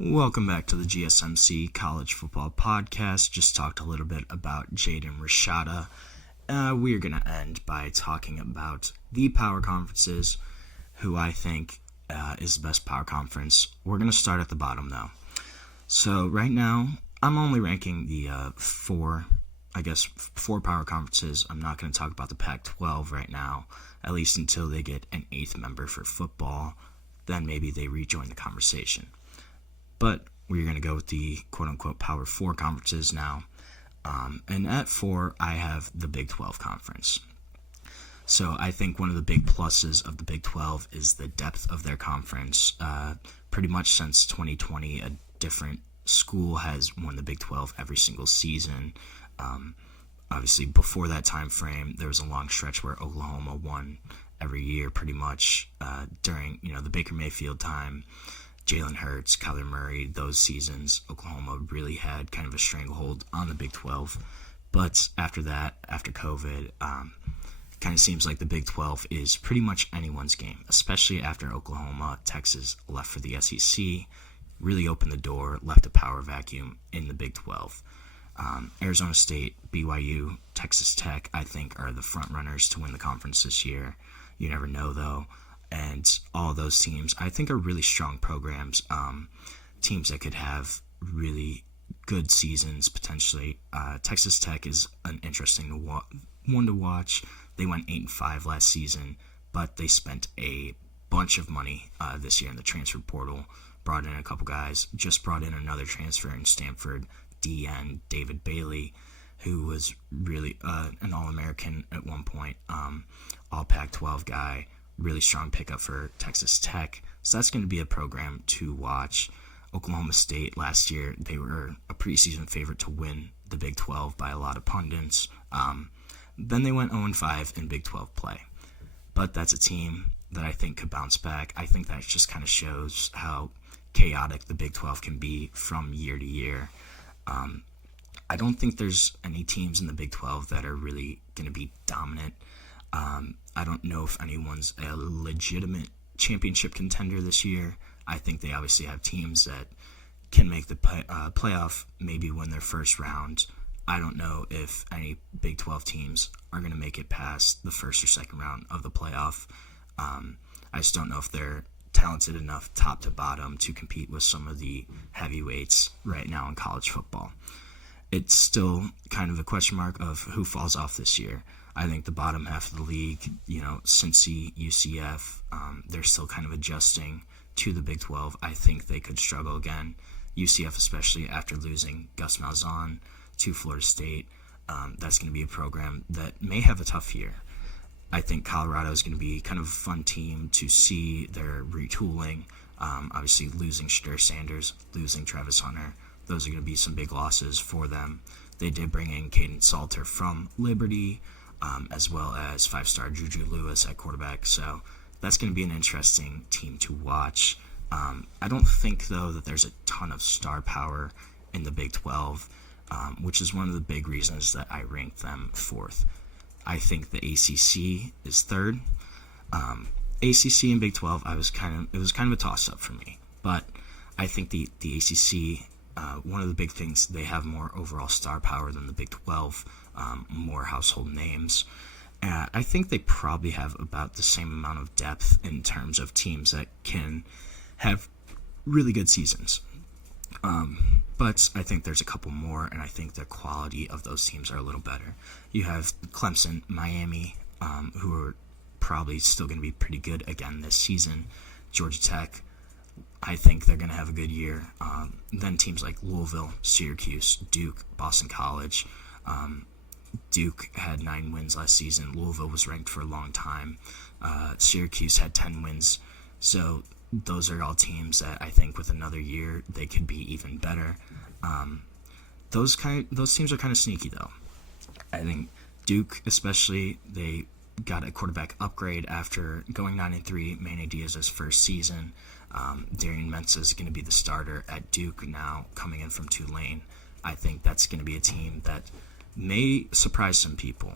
Welcome back to the GSMC College Football Podcast. Just talked a little bit about Jaden Rashada. We're going to end by talking about the power conferences, who I think is the best power conference. We're going to start at the bottom, though. So right now, I'm only ranking the four power conferences. I'm not going to talk about the Pac-12 right now, at least until they get an eighth member for football. Then maybe they rejoin the conversation. But we're going to go with the quote-unquote Power 4 conferences now. And at 4, I have the Big 12 conference. So I think one of the big pluses of the Big 12 is the depth of their conference. Pretty much since 2020, a different school has won the Big 12 every single season. Obviously, before that time frame, there was a long stretch where Oklahoma won every year pretty much during the Baker Mayfield time. Jalen Hurts, Kyler Murray, those seasons, Oklahoma really had kind of a stranglehold on the Big 12. But after that, after COVID, kind of seems like the Big 12 is pretty much anyone's game, especially after Oklahoma, Texas left for the SEC, really opened the door, left a power vacuum in the Big 12. Arizona State, BYU, Texas Tech, I think, are the front runners to win the conference this year. You never know, though. And all those teams, I think, are really strong programs, teams that could have really good seasons potentially. Texas Tech is an interesting one to watch. They went 8-5 last season, but they spent a bunch of money this year in the transfer portal, brought in a couple guys, just brought in another transfer in Stanford, DN David Bailey, who was really an All-American at one point, all Pac-12 guy. Really strong pickup for Texas Tech. So that's going to be a program to watch. Oklahoma State last year, they were a preseason favorite to win the Big 12 by a lot of pundits. Then they went 0-5 in Big 12 play. But that's a team that I think could bounce back. I think that just kind of shows how chaotic the Big 12 can be from year to year. I don't think there's any teams in the Big 12 that are really going to be dominant. I don't know if anyone's a legitimate championship contender this year. I think they obviously have teams that can make the playoff, maybe win their first round. I don't know if any Big 12 teams are going to make it past the first or second round of the playoff. I just don't know if they're talented enough top to bottom to compete with some of the heavyweights right now in college football. It's still kind of a question mark of who falls off this year. I think the bottom half of the league, Cincy, UCF, they're still kind of adjusting to the Big 12. I think they could struggle again. UCF, especially after losing Gus Malzahn to Florida State, that's going to be a program that may have a tough year. I think Colorado is going to be kind of a fun team to see their retooling. Obviously, losing Shedeur Sanders, losing Travis Hunter, those are going to be some big losses for them. They did bring in Caden Salter from Liberty, as well as five-star Juju Lewis at quarterback. So that's going to be an interesting team to watch. I don't think, though, that there's a ton of star power in the Big 12, which is one of the big reasons that I ranked them fourth. I think the ACC is third. ACC and Big 12, it was kind of a toss-up for me. But I think the ACC, one of the big things, they have more overall star power than the Big 12, more household names. I think they probably have about the same amount of depth in terms of teams that can have really good seasons. But I think there's a couple more, and I think the quality of those teams are a little better. You have Clemson-Miami, who are probably still going to be pretty good again this season. Georgia Tech, I think they're going to have a good year. Then teams like Louisville, Syracuse, Duke, Boston College. Duke had 9 wins last season. Louisville was ranked for a long time. Syracuse had 10 wins. So those are all teams that I think with another year they could be even better. Those teams are kind of sneaky, though. I think Duke, especially, they got a quarterback upgrade after going 9-3. Manny Diaz's first season. Darian Mensah is going to be the starter at Duke now, coming in from Tulane. I think that's going to be a team that may surprise some people.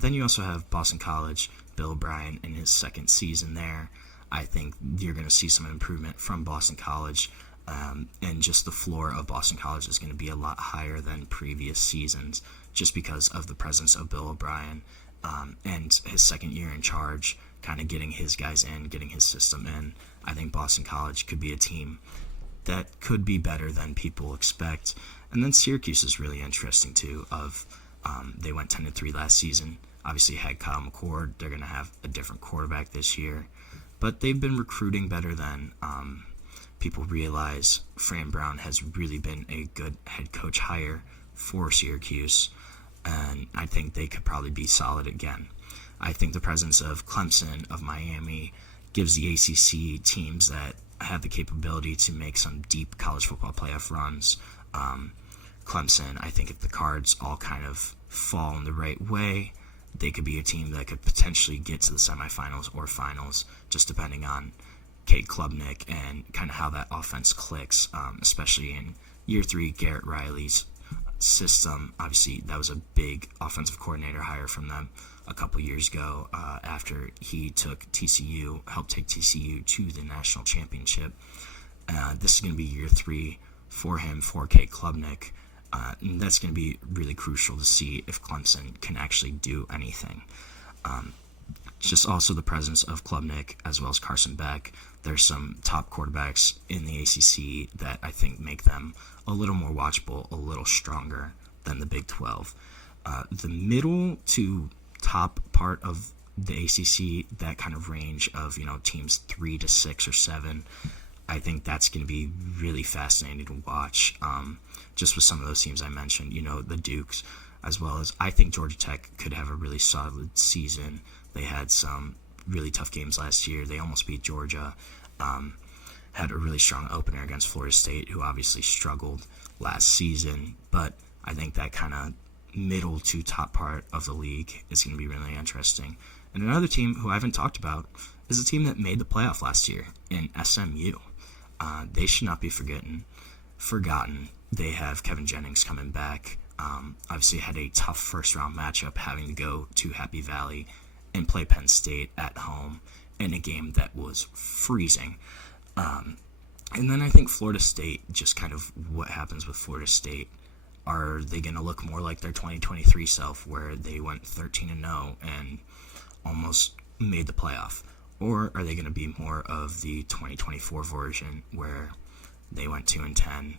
Then you also have Boston College, Bill O'Brien in his second season there. I think you're going to see some improvement from Boston College. and just the floor of Boston College is going to be a lot higher than previous seasons just because of the presence of Bill O'Brien and his second year in charge, kind of getting his guys in, getting his system in. I think Boston College could be a team that could be better than people expect. And then Syracuse is really interesting too. They went 10-3 last season. Obviously had Kyle McCord. They're going to have a different quarterback this year. But they've been recruiting better than people realize. Fran Brown has really been a good head coach hire for Syracuse, and I think they could probably be solid again. I think the presence of Clemson, of Miami, gives the ACC teams that have the capability to make some deep college football playoff runs. Clemson, I think if the cards all kind of fall in the right way, they could be a team that could potentially get to the semifinals or finals, just depending on Cade Klubnik and kind of how that offense clicks, especially in year 3, Garrett Riley's system. Obviously, that was a big offensive coordinator hire from them a couple years ago after he helped take TCU to the national championship. This is going to be year 3 for him, for Cade Klubnik. And that's going to be really crucial to see if Clemson can actually do anything. Just also the presence of Klubnik as well as Carson Beck. There's some top quarterbacks in the ACC that I think make them a little more watchable, a little stronger than the Big 12. The middle to top part of the ACC, that kind of range of teams 3 to 6 or 7, I think that's going to be really fascinating to watch. Just with some of those teams I mentioned, the Dukes, as well as I think Georgia Tech could have a really solid season. They had some really tough games last year. They almost beat Georgia. Had a really strong opener against Florida State, who obviously struggled last season. But I think that kind of middle to top part of the league is going to be really interesting. And another team who I haven't talked about is a team that made the playoff last year in SMU. They should not be forgotten. They have Kevin Jennings coming back. Obviously had a tough first-round matchup having to go to Happy Valley and play Penn State at home in a game that was freezing. And then I think Florida State, just kind of what happens with Florida State. Are they going to look more like their 2023 self where they went 13-0 and almost made the playoff? Or are they going to be more of the 2024 version where they went 2-10,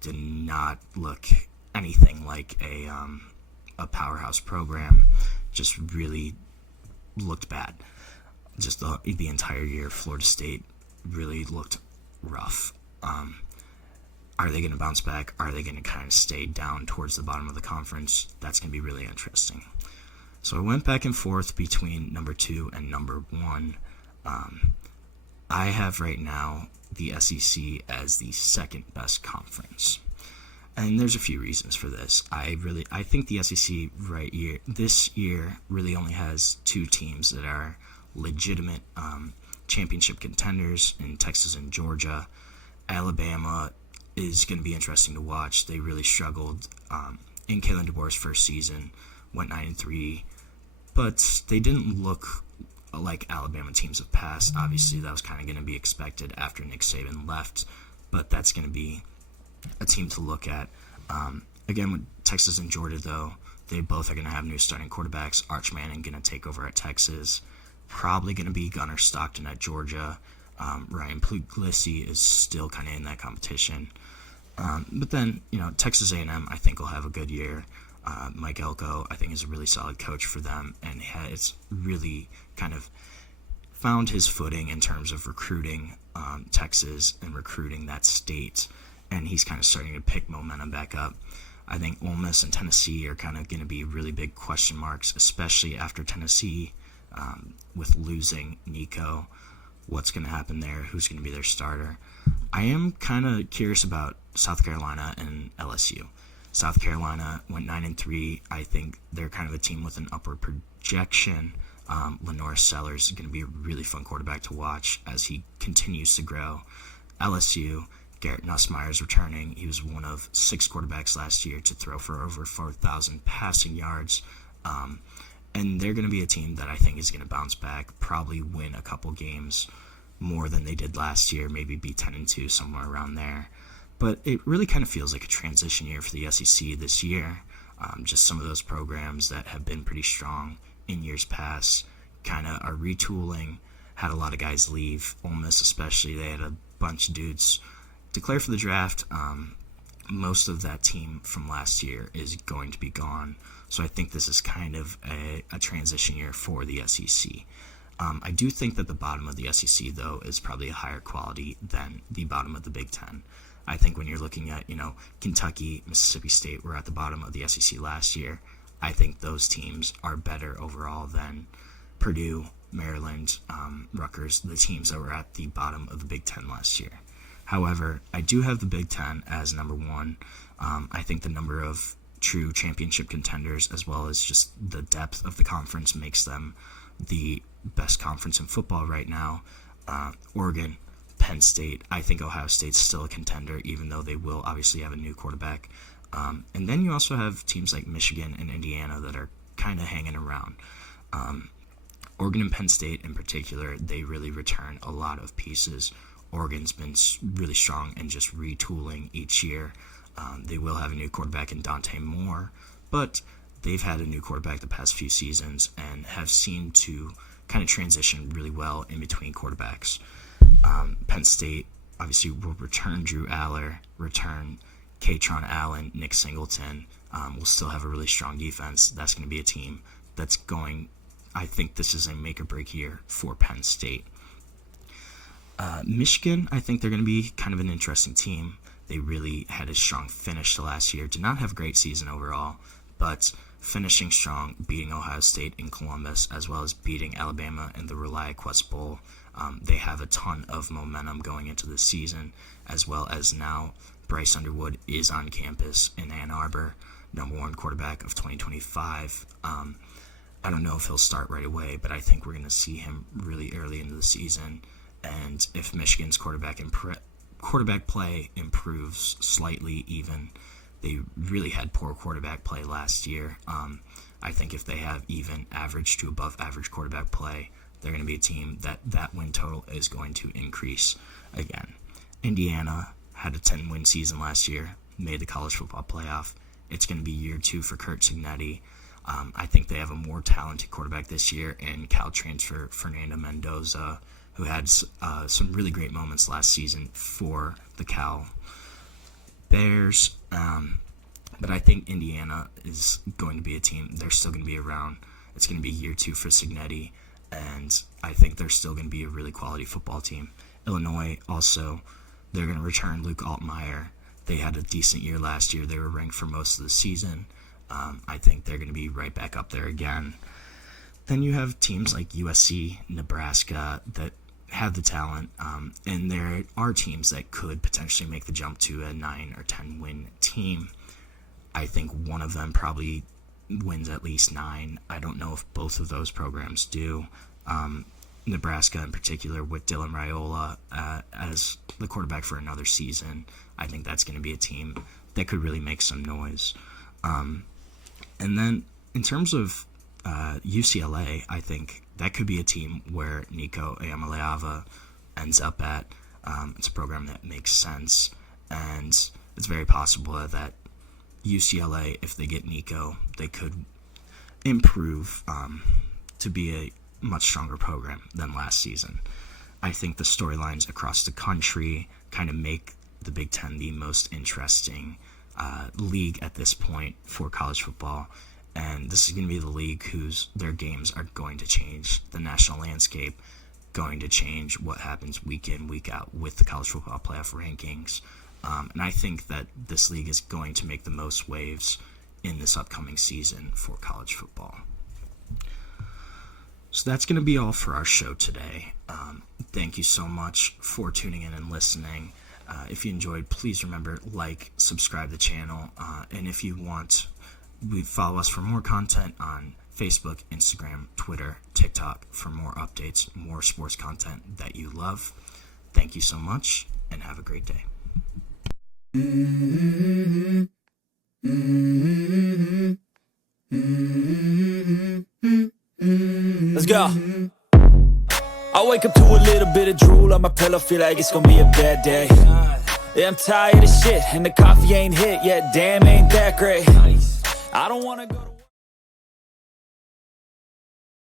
did not look anything like a powerhouse program, just really looked bad. Just the entire year, Florida State really looked rough. Are they going to bounce back? Are they going to kind of stay down towards the bottom of the conference? That's going to be really interesting. So I went back and forth between number 2 and number 1. I have right now the SEC as the second best conference. And there's a few reasons for this. I think the SEC this year really only has 2 teams that are legitimate championship contenders in Texas and Georgia. Alabama is going to be interesting to watch. They really struggled in Kalen DeBoer's first season, went 9-3, but they didn't look like Alabama teams of past. Obviously, that was kind of going to be expected after Nick Saban left, but that's going to be a team to look at. Again, with Texas and Georgia, though, they both are going to have new starting quarterbacks. Arch Manning going to take over at Texas. Probably going to be Gunnar Stockton at Georgia. Ryan Puglisi is still kind of in that competition. But then, Texas A&M, I think, will have a good year. Mike Elko, I think, is a really solid coach for them, and has really kind of found his footing in terms of recruiting Texas and recruiting that state, and he's kind of starting to pick momentum back up. I think Ole Miss and Tennessee are kind of going to be really big question marks, especially after Tennessee with losing Nico. What's going to happen there? Who's going to be their starter? I am kind of curious about South Carolina and LSU. South Carolina went 9-3. I think they're kind of a team with an upward projection. Lenore Sellers is going to be a really fun quarterback to watch as he continues to grow. LSU, Garrett Nussmeier is returning. He was one of 6 quarterbacks last year to throw for over 4,000 passing yards. And they're going to be a team that I think is going to bounce back, probably win a couple games. more than they did last year, maybe be 10-2, somewhere around there. But it really kind of feels like a transition year for the SEC this year. Just some of those programs that have been pretty strong in years past kind of are retooling, had a lot of guys leave. Ole Miss especially, they had a bunch of dudes declare for the draft. Most of that team from last year is going to be gone. So I think this is kind of a transition year for the SEC. I do think that the bottom of the SEC, though, is probably a higher quality than the bottom of the Big Ten. I think when you're looking at, Kentucky, Mississippi State were at the bottom of the SEC last year. I think those teams are better overall than Purdue, Maryland, Rutgers, the teams that were at the bottom of the Big Ten last year. However, I do have the Big Ten as number one. I think the number of true championship contenders, as well as just the depth of the conference, makes them the best conference in football right now. Oregon, Penn State, I think Ohio State's still a contender, even though they will obviously have a new quarterback. And then you also have teams like Michigan and Indiana that are kind of hanging around. Oregon and Penn State in particular, they really return a lot of pieces. Oregon's been really strong and just retooling each year. They will have a new quarterback in Dante Moore, but they've had a new quarterback the past few seasons and have seemed to kind of transition really well in between quarterbacks. Penn State obviously will return Drew Aller, return Katron Allen, Nick Singleton. Will still have a really strong defense. That's going to be a team that's I think this is a make-or-break year for Penn State. Michigan, I think they're going to be kind of an interesting team. They really had a strong finish to last year. Did not have a great season overall, but finishing strong, beating Ohio State in Columbus, as well as beating Alabama in the ReliaQuest Bowl. They have a ton of momentum going into the season, as well as now Bryce Underwood is on campus in Ann Arbor, number one quarterback of 2025. I don't know if he'll start right away, but I think we're going to see him really early into the season. And if Michigan's quarterback play improves slightly even, they really had poor quarterback play last year. I think if they have even average to above average quarterback play, they're going to be a team that win total is going to increase again. Indiana had a 10-win season last year, made the college football playoff. It's going to be year 2 for Kurt Cignetti. I think they have a more talented quarterback this year in Cal transfer Fernando Mendoza, who had some really great moments last season for the Cal Bears. But I think Indiana is going to be a team. They're still going to be around. It's going to be year 2 for Cignetti, and I think they're still going to be a really quality football team. Illinois also, they're going to return Luke Altmaier. They had a decent year last year. They were ranked for most of the season. I think they're going to be right back up there again. Then you have teams like USC, Nebraska that have the talent, and there are teams that could potentially make the jump to a 9 or 10 win team. I think one of them probably wins at least 9. I don't know if both of those programs do. Nebraska in particular with Dylan Raiola as the quarterback for another season. I think that's going to be a team that could really make some noise. And then in terms of UCLA, I think that could be a team where Nico Iamaleava ends up at. It's a program that makes sense, and it's very possible that UCLA, if they get Nico, they could improve to be a much stronger program than last season. I think the storylines across the country kind of make the Big Ten the most interesting league at this point for college football. And this is going to be the league their games are going to change the national landscape, going to change what happens week in, week out with the college football playoff rankings. And I think that this league is going to make the most waves in this upcoming season for college football. So that's going to be all for our show today. Thank you so much for tuning in and listening. If you enjoyed, please remember, subscribe to the channel. And if you want, follow us for more content on Facebook, Instagram, Twitter, TikTok for more updates, more sports content that you love. Thank you so much, and have a great day. Let's go. I wake up to a little bit of drool on my pillow, feel like it's gonna be a bad day. Yeah, I'm tired of shit, and the coffee ain't hit yet, damn, ain't that great. I don't wanna go to